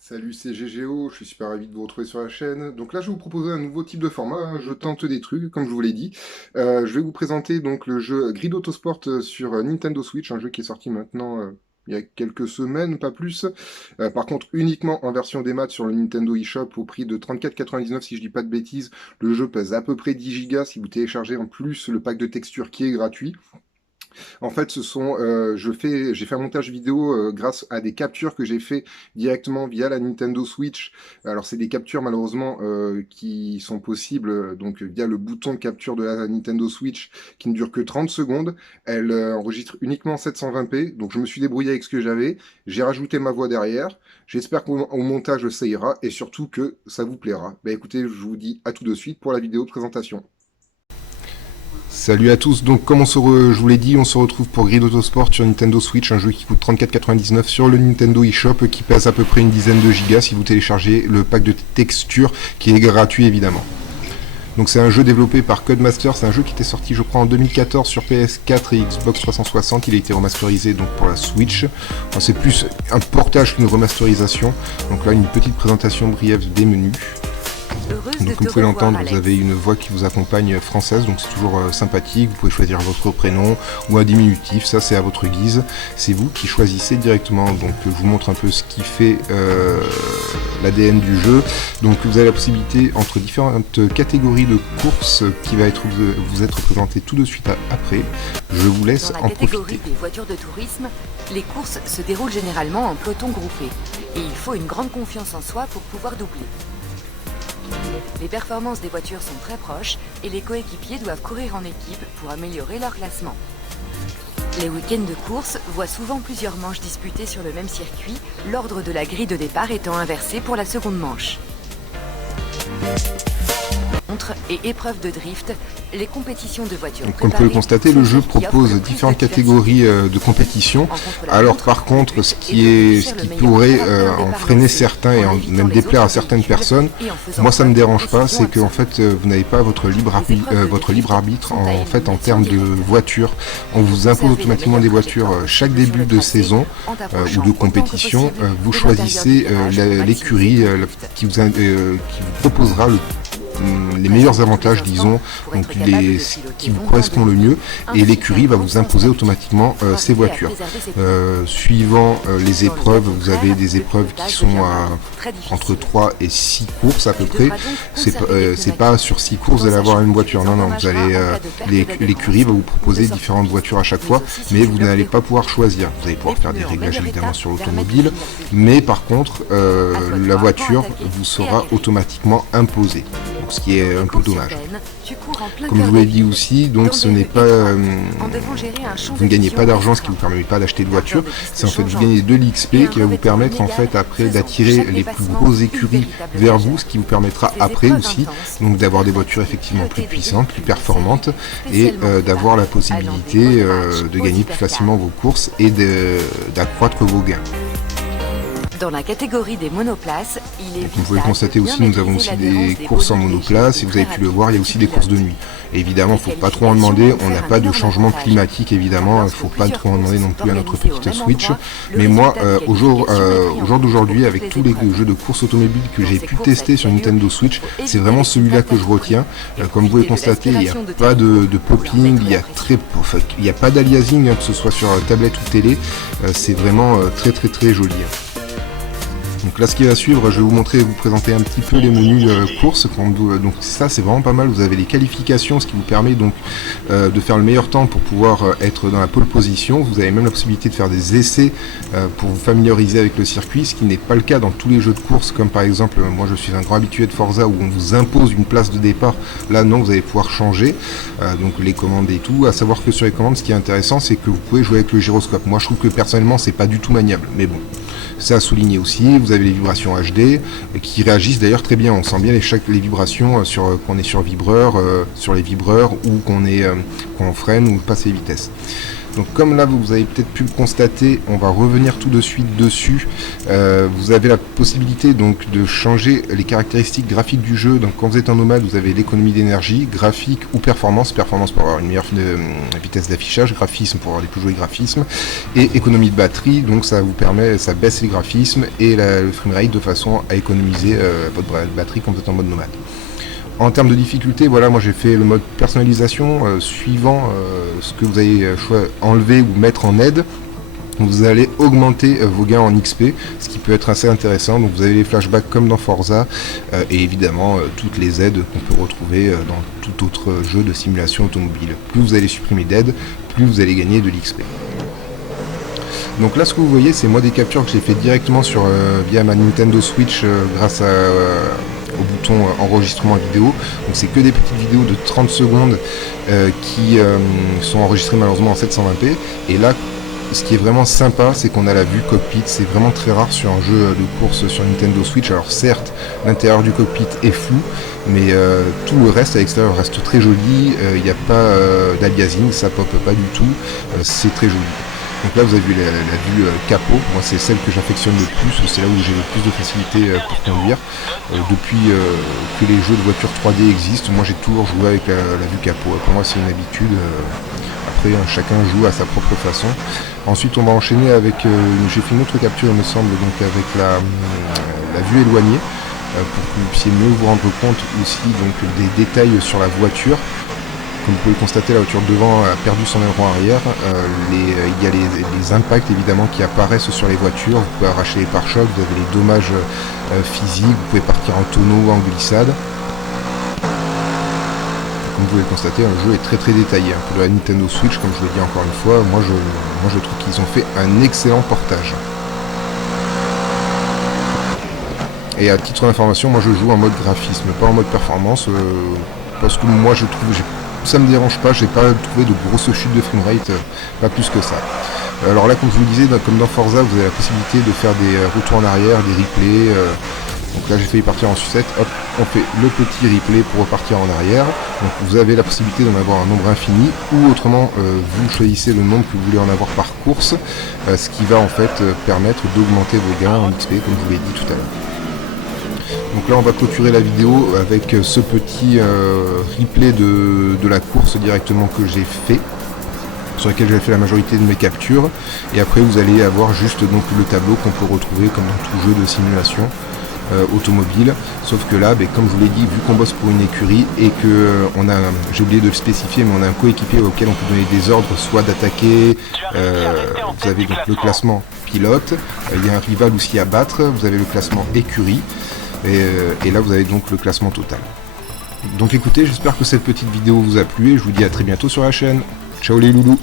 Salut, c'est GGO, je suis super ravi de vous retrouver sur la chaîne. Donc là, je vais vous proposer un nouveau type de format, je tente des trucs, comme je vous l'ai dit. Je vais vous présenter donc le jeu Grid Autosport sur Nintendo Switch, un jeu qui est sorti maintenant il y a quelques semaines, pas plus. Par contre, uniquement en version démat sur le Nintendo eShop au prix de 34,99 si je dis pas de bêtises. Le jeu pèse à peu près 10 Go si vous téléchargez en plus le pack de textures qui est gratuit. En fait, j'ai fait un montage vidéo grâce à des captures que j'ai fait directement via la Nintendo Switch. Alors, c'est des captures malheureusement qui sont possibles donc via le bouton de capture de la Nintendo Switch qui ne dure que 30 secondes. Elle enregistre uniquement en 720p. Donc, je me suis débrouillé avec ce que j'avais. J'ai rajouté ma voix derrière. J'espère qu'au montage ça ira et surtout que ça vous plaira. Bah écoutez, je vous dis à tout de suite pour la vidéo de présentation. Salut à tous, donc comme je vous l'ai dit, on se retrouve pour Grid Autosport sur Nintendo Switch, un jeu qui coûte 34,99 sur le Nintendo eShop, qui pèse à peu près une dizaine de gigas si vous téléchargez le pack de textures, qui est gratuit évidemment. Donc c'est un jeu développé par Codemaster, c'est un jeu qui était sorti je crois en 2014 sur PS4 et Xbox 360, il a été remasterisé donc pour la Switch. Enfin, c'est plus un portage qu'une remasterisation, donc là une petite présentation brève des menus. Donc comme vous pouvez l'entendre, vous avez une voix qui vous accompagne française, donc c'est toujours sympathique, vous pouvez choisir votre prénom ou un diminutif, ça c'est à votre guise, c'est vous qui choisissez directement. Donc je vous montre un peu ce qui fait l'ADN du jeu. Donc vous avez la possibilité entre différentes catégories de courses qui va vous être présentées tout de suite après. Je vous laisse en profiter. Dans la catégorie des voitures de tourisme, les courses se déroulent généralement en peloton groupé et il faut une grande confiance en soi pour pouvoir doubler. Les performances des voitures sont très proches et les coéquipiers doivent courir en équipe pour améliorer leur classement. Les week-ends de course voient souvent plusieurs manches disputées sur le même circuit, l'ordre de la grille de départ étant inversé pour la seconde manche. Et épreuves de drift, les compétitions de voitures. Donc, comme vous pouvez le constater, le jeu propose différentes catégories de compétition. Alors par contre, ce qui pourrait en freiner certains et même déplaire à certaines personnes, moi ça me dérange pas, c'est que en fait vous n'avez pas votre libre arbitre en termes de voitures. On vous impose automatiquement des voitures chaque début de saison ou de compétition. Vous choisissez l'écurie qui vous proposera les meilleurs avantages, disons, donc qui vous correspond le mieux, et l'écurie va vous imposer automatiquement ces voitures. Suivant les épreuves, vous avez des épreuves qui sont entre 3 et 6 courses à peu près. C'est pas sur 6 courses vous allez avoir une voiture, non, vous allez l'écurie va vous proposer différentes voitures à chaque fois, mais vous n'allez pas pouvoir choisir. Vous allez pouvoir faire des réglages évidemment sur l'automobile, mais par contre la voiture vous sera automatiquement imposée. Ce qui est un peu dommage. Comme je vous l'ai dit aussi, donc ce n'est pas, vous ne gagnez pas d'argent, ce qui ne vous permet pas d'acheter de voiture. C'est en fait vous gagnez de l'XP qui va vous permettre en fait après d'attirer les plus grosses écuries vers vous, ce qui vous permettra après aussi donc d'avoir des voitures effectivement plus puissantes, plus performantes et d'avoir la possibilité de gagner plus facilement vos courses et d'accroître vos gains. Dans la catégorie des monoplaces, il est vous pouvez le constater aussi, nous avons aussi des courses en monoplace, et vous avez pu le voir, il y a aussi des courses de nuit. Et évidemment, il ne faut pas trop en demander, on n'a pas de changement climatique évidemment, il ne faut pas trop en demander non plus à notre petite Switch. Mais moi, au jour d'aujourd'hui, avec tous les jeux de course automobile que j'ai pu tester sur Nintendo Switch, c'est vraiment celui-là que je retiens. Comme vous pouvez le constater, il n'y a pas de popping, il n'y a pas d'aliasing, que ce soit sur tablette ou télé, c'est vraiment très joli. Donc là ce qui va suivre, je vais vous montrer, vous présenter un petit peu les menus courses. Donc ça c'est vraiment pas mal, vous avez les qualifications, ce qui vous permet donc de faire le meilleur temps pour pouvoir être dans la pole position. Vous avez même la possibilité de faire des essais pour vous familiariser avec le circuit, ce qui n'est pas le cas dans tous les jeux de course, comme par exemple, moi je suis un grand habitué de Forza où on vous impose une place de départ. Là non, vous allez pouvoir changer donc les commandes et tout. À savoir que sur les commandes, ce qui est intéressant, c'est que vous pouvez jouer avec le gyroscope. Moi je trouve que personnellement c'est pas du tout maniable, mais bon. C'est à souligner aussi, vous avez les vibrations HD qui réagissent d'ailleurs très bien, on sent bien les vibrations qu'on est sur vibreur, sur les vibreurs ou qu'on freine ou passe les vitesses. Donc comme là vous avez peut-être pu le constater, on va revenir tout de suite dessus. Vous avez la possibilité donc de changer les caractéristiques graphiques du jeu. Donc quand vous êtes en nomade, vous avez l'économie d'énergie, graphique ou performance. Performance pour avoir une meilleure vitesse d'affichage, graphisme pour avoir des plus jolis graphismes, et économie de batterie. Donc ça vous permet, ça baisse les graphismes et le framerate de façon à économiser votre batterie quand vous êtes en mode nomade. En termes de difficulté, voilà, moi j'ai fait le mode personnalisation suivant ce que vous allez enlever ou mettre en aide. Vous allez augmenter vos gains en XP, ce qui peut être assez intéressant. Donc vous avez les flashbacks comme dans Forza et évidemment toutes les aides qu'on peut retrouver dans tout autre jeu de simulation automobile. Plus vous allez supprimer d'aides, plus vous allez gagner de l'XP. Donc là ce que vous voyez, c'est moi des captures que j'ai fait directement via ma Nintendo Switch grâce au bouton enregistrement vidéo. Donc c'est que des petites vidéos de 30 secondes qui sont enregistrées malheureusement en 720p. Et là, ce qui est vraiment sympa, c'est qu'on a la vue cockpit. C'est vraiment très rare sur un jeu de course sur Nintendo Switch. Alors certes, l'intérieur du cockpit est flou, mais tout le reste à l'extérieur reste très joli. Il n'y a pas d'aliasing, ça pop pas du tout. C'est très joli. Donc là vous avez vu la vue capot, moi c'est celle que j'affectionne le plus, c'est là où j'ai le plus de facilité pour conduire. Depuis que les jeux de voitures 3D existent, moi j'ai toujours joué avec la vue capot. Pour moi c'est une habitude, après chacun joue à sa propre façon. Ensuite on va enchaîner avec, j'ai fait une autre capture il me semble, donc avec la vue éloignée, pour que vous puissiez mieux vous rendre compte aussi donc, des détails sur la voiture. Comme vous pouvez le constater, la voiture devant a perdu son aileron arrière. Il y a les impacts évidemment qui apparaissent sur les voitures. Vous pouvez arracher les pare-chocs, vous avez les dommages physiques, vous pouvez partir en tonneau ou en glissade. Comme vous pouvez le constater, le jeu est très très détaillé. Pour la Nintendo Switch, comme je le dis encore une fois, moi je trouve qu'ils ont fait un excellent portage. Et à titre d'information, moi je joue en mode graphisme, pas en mode performance, parce que moi je trouve, ça me dérange pas, j'ai pas trouvé de grosses chutes de framerate, pas plus que ça. Alors là, comme je vous le disais, comme dans Forza, vous avez la possibilité de faire des retours en arrière, des replays. Donc là, j'ai failli partir en sucette, hop, on fait le petit replay pour repartir en arrière. Donc vous avez la possibilité d'en avoir un nombre infini, ou autrement, vous choisissez le nombre que vous voulez en avoir par course, ce qui va en fait permettre d'augmenter vos gains en XP, comme je vous l'ai dit tout à l'heure. Donc là on va clôturer la vidéo avec ce petit replay de la course directement que j'ai fait, sur lequel j'ai fait la majorité de mes captures, et après vous allez avoir juste donc le tableau qu'on peut retrouver comme dans tout jeu de simulation automobile, sauf que là, comme je vous l'ai dit, vu qu'on bosse pour une écurie et que j'ai oublié de le spécifier, mais on a un coéquipier auquel on peut donner des ordres, soit d'attaquer, vous avez donc le classement pilote, il y a un rival aussi à battre, vous avez le classement écurie, et là vous avez donc le classement total. Donc écoutez, j'espère que cette petite vidéo vous a plu et je vous dis à très bientôt sur la chaîne. Ciao les loulous!